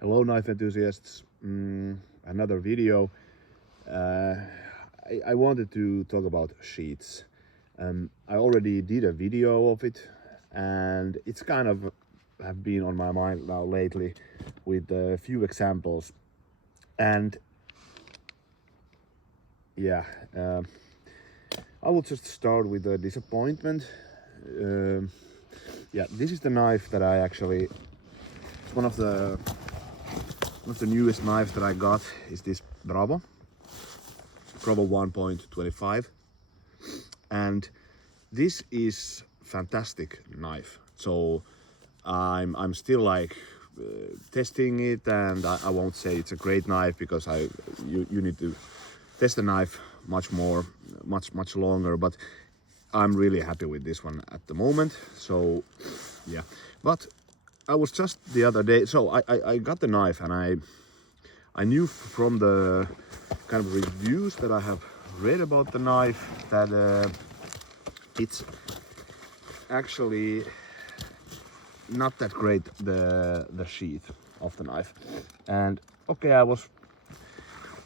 Hello knife enthusiasts, another video. I wanted to talk about sheets. I already did a video of it and it's kind of have been on my mind now lately with a few examples. And yeah, I will just start with a disappointment. Yeah, this is the knife that I actually, it's one of the newest knives that I got is this Bravo 1.25, and this is fantastic knife. So I'm still like testing it, and I won't say it's a great knife because you need to test the knife much longer, but I'm really happy with this one at the moment. So yeah, but I was just the other day, so I got the knife, and I knew from the kind of reviews that I have read about the knife that it's actually not that great, the sheath of the knife. And okay, I was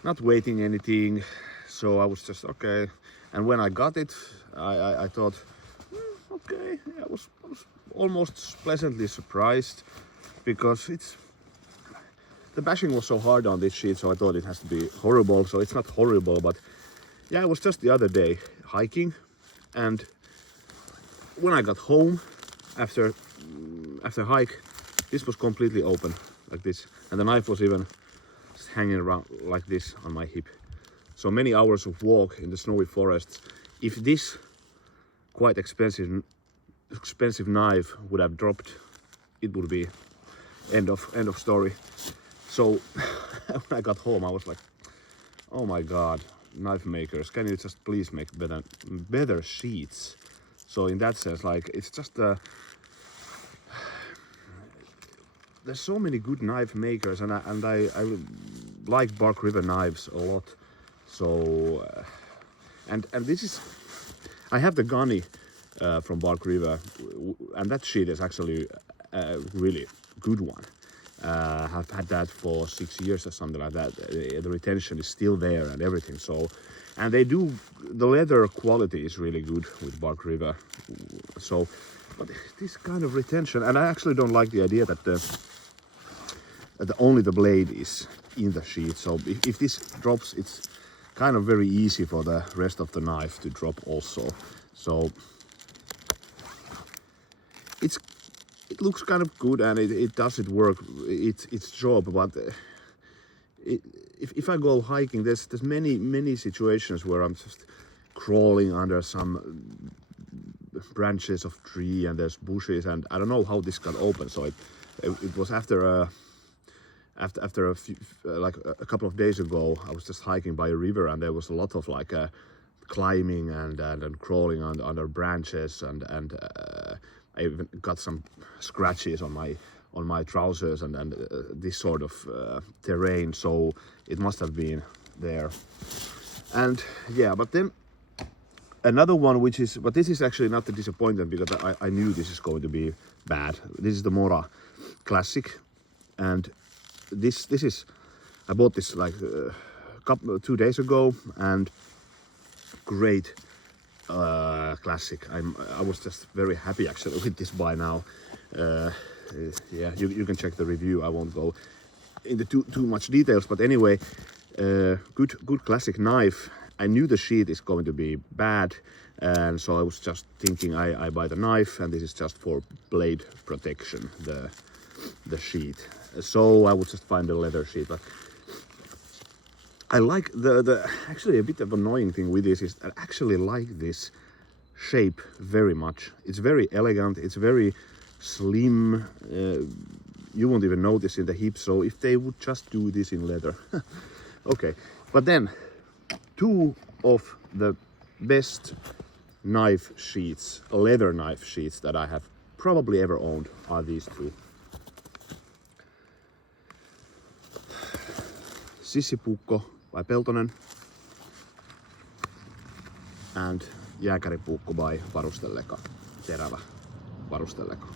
not waiting anything, so I was just okay. And when I got it, I thought, okay, I was almost pleasantly surprised, because the bashing was so hard on this sheet, so I thought it has to be horrible. So it's not horrible, but yeah, it was just the other day hiking, and when I got home after hike, this was completely open like this, and the knife was even just hanging around like this on my hip. So many hours of walk in the snowy forests, if this quite expensive knife would have dropped, it would be end of story. So when I got home, I was like, oh my god, knife makers, can you just please make better sheets? So in that sense, like, it's just there's so many good knife makers, and I like Bark River knives a lot. So and this is, I have the Gunny from Bark River, and that sheet is actually a really good one. Have had that for 6 years or something like that. The retention is still there and everything. So, and the leather quality is really good with Bark River. So, but this kind of retention, and I actually don't like the idea that only the blade is in the sheet. So if this drops, it's kind of very easy for the rest of the knife to drop also. So it looks kind of good, and it does its job. But if I go hiking, there's many situations where I'm just crawling under some branches of tree, and there's bushes, and I don't know how this got open. So it was after a few, like a couple of days ago, I was just hiking by a river, and there was a lot of like climbing and crawling under branches, and I even got some scratches on my trousers and this sort of terrain. So it must have been there. And yeah, but then another one, but this is actually not the disappointment, because I knew this is going to be bad. This is the Mora Classic, and this is, I bought this like 2 days ago, and great classic. I was just very happy actually with this buy now. Yeah, you can check the review. I won't go into too much details, but anyway, good classic knife. I knew the sheet is going to be bad, and so I was just thinking I buy the knife, and this is just for blade protection, the sheet. So I would just find the leather sheet. But I like the actually a bit of annoying thing with this is I actually like this shape very much. It's very elegant, it's very slim. You won't even notice in the hip. So if they would just do this in leather. Okay, but then two of the best knife sheets, leather knife sheets, that I have probably ever owned are these two. Sissipuukko by Peltonen and Jääkäripuukko by Varustelleka, terävä Varustelleka.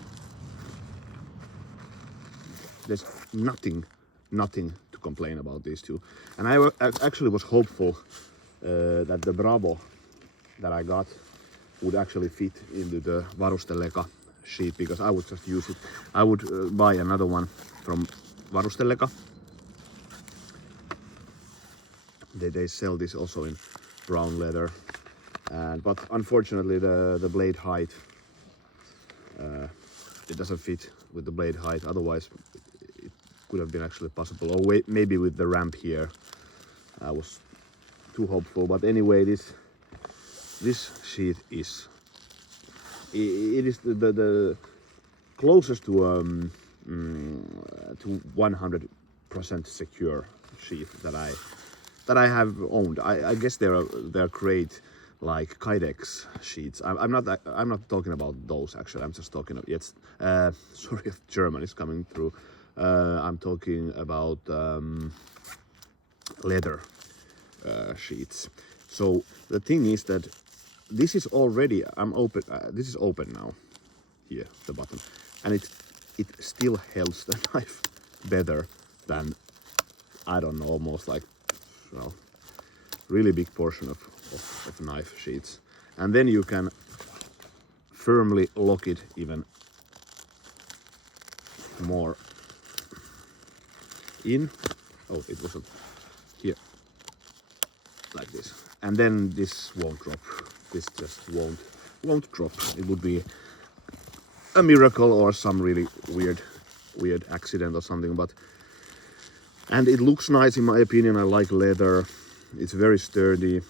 There's nothing nothing to complain about these two. And I actually was hopeful that the Bravo that I got would actually fit into the Varustelleka sheet, because I would just use it. I would buy another one from Varustelleka. They sell this also in brown leather, but unfortunately the blade height, it doesn't fit with the blade height. Otherwise it could have been actually possible, or maybe with the ramp here I was too hopeful. But anyway, this sheath is the closest to 100% secure sheath that I have owned. I guess they're great, like Kydex sheets. I'm not talking about those actually. I'm just talking about sorry if German is coming through. I'm talking about leather sheets. So the thing is that this is already this is open now. Here, the bottom, and it still holds the knife better than, I don't know, almost like, well, really big portion of knife sheets. And then you can firmly lock it even more in. Oh, it wasn't here, like this. And then this won't drop. This just won't drop. It would be a miracle or some really weird accident or something. And it looks nice in my opinion. I like leather. It's very sturdy.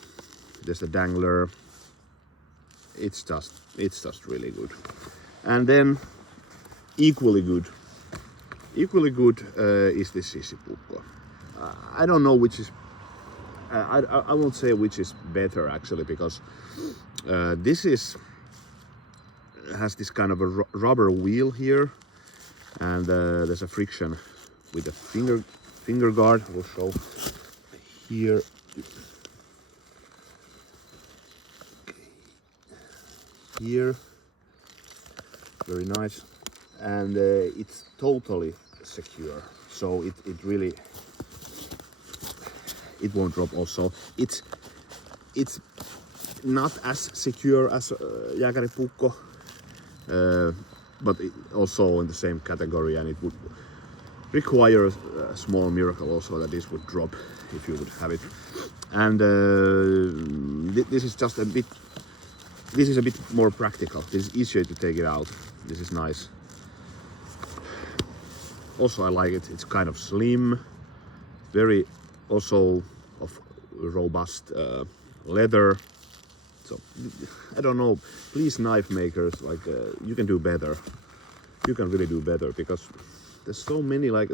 There's a dangler. It's just really good. And then equally good is this sisipukko. I don't know which is. I won't say which is better actually, because this has this kind of a rubber wheel here, and there's a friction with the finger guard. I will show here. Here, very nice, and it's totally secure, so it really, it won't drop. Also, it's not as secure as jääkäripukko, but also in the same category, and it would require a small miracle also that this would drop if you would have it. And this is just a bit. This is a bit more practical. This is easier to take it out. This is nice. Also, I like it. It's kind of slim, very also of robust leather. So I don't know. Please, knife makers, like you can do better. You can really do better, because there's so many. Like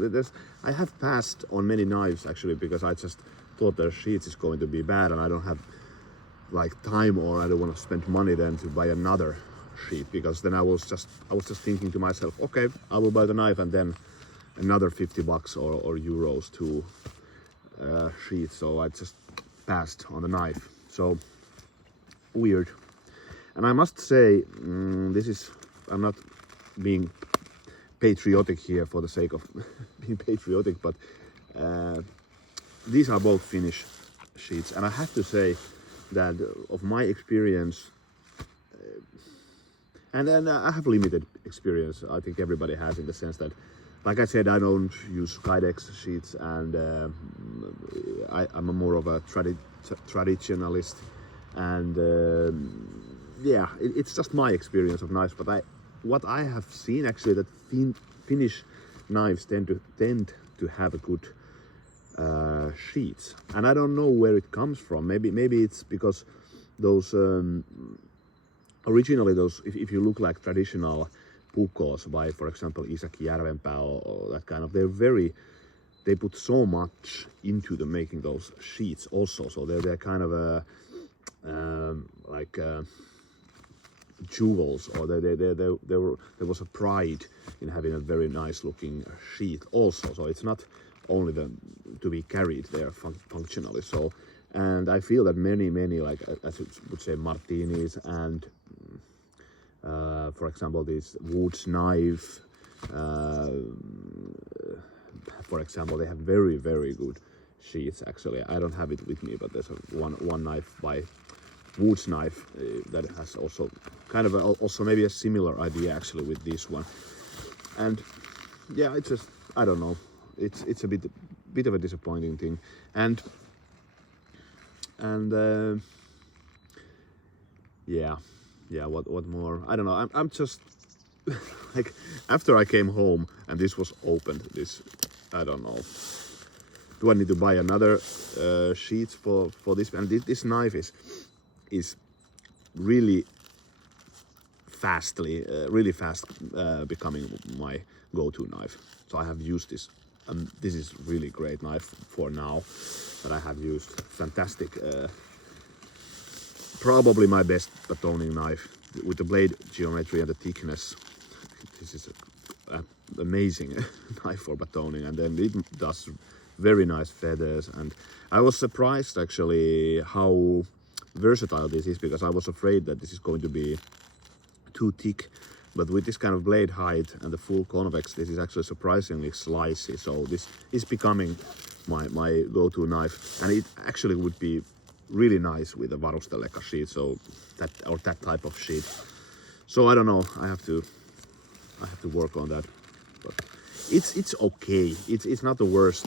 I have passed on many knives actually, because I just thought their sheets is going to be bad, and I don't have like time, or I don't want to spend money then to buy another sheet, because then I was just thinking to myself, okay, I will buy the knife and then another $50 or euros to sheet. So I just passed on the knife. So weird. And I must say, I'm not being patriotic here for the sake of being patriotic, but these are both Finnish sheets, and I have to say that of my experience, and then I have limited experience, I think everybody has, in the sense that, like I said, I don't use Kydex sheets, and I'm more of a traditionalist, and yeah, it's just my experience of knives. But what I have seen actually, that Finnish knives tend to have a good sheets, and I don't know where it comes from. Maybe it's because those originally those, if you look like traditional pukkos by, for example, Isäkki Järvenpää or that kind of, they put so much into the making those sheets also, so they're kind of like jewels, or there was a pride in having a very nice looking sheet also, so it's not only to be carried there functionally. So, and I feel that many like, as I would say, martinis and for example this Wood's knife, for example, they have very, very good sheaths. Actually, I don't have it with me, but there's one knife by Wood's knife that has also kind of also maybe a similar idea actually with this one. And yeah, it's just, I don't know, it's a bit of a disappointing thing. And yeah, what more? I don't know. I'm just like, after I came home and this was opened, this, I don't know. Do I need to buy another sheet for this? And this knife is really really fast becoming my go-to knife. So I have used this. This is really great knife for now that I have used. Fantastic. Probably my best batoning knife with the blade geometry and the thickness. This is an amazing knife for batoning, and then it does very nice feathers. And I was surprised actually how versatile this is, because I was afraid that this is going to be too thick, but with this kind of blade height and the full convex, this is actually surprisingly slicey. So this is becoming my go-to knife, and it actually would be really nice with a varusteleka sheet, so that type of sheet. So I don't know, I have to work on that, but it's okay. It's not the worst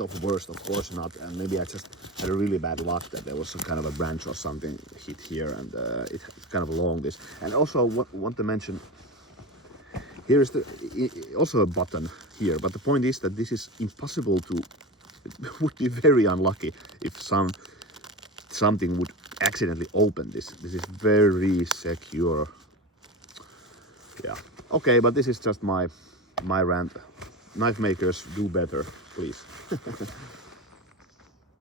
of worst, of course not. And maybe I just had a really bad luck that there was some kind of a branch or something hit here, and it's kind of long this. And also want to mention, here is also a button here, but the point is that this is impossible to, it would be very unlucky if something would accidentally open this. This is very secure. Yeah, okay, but this is just my rant. Knife makers, do better, please.